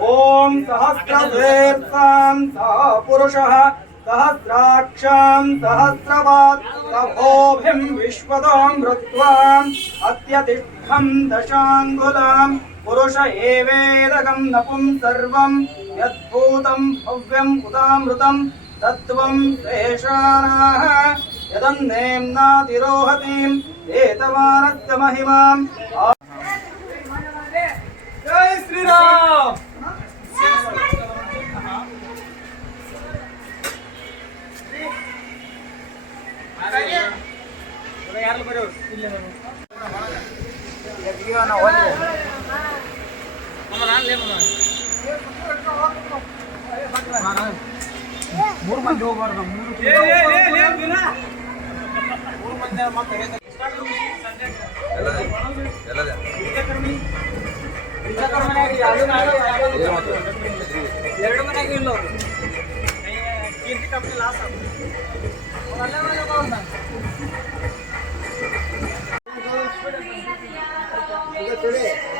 ॐ सहस्रधेर्तां सः पुरुषः सहस्राक्षां सहस्रवात् तपोभिं विश्वदां हृत्वाम् अत्यतिष्ठं दशाङ्गुलां, पुरुष एवेदकं नपुं सर्वं, यद्भूतं भव्यं उदामृतं, तत्त्वं शेषाणाः यदन्नेम्नातिरोहतीम् एतवानस्य महिमाम्। जय श्रीराम। ಮೂರು ಮಂದಿ ಹೋಗ್ಬಾರ್ದು ಮೂರು ಮೂರು ಮಂದಿ ಮತ್ತೆ ಎರಡು ಮನೆಯಾಗ ಇಲ್ಲ ಅವರು ಕೀರ್ತಿ ಕಂಪ್ನಿ ಲಾಸ್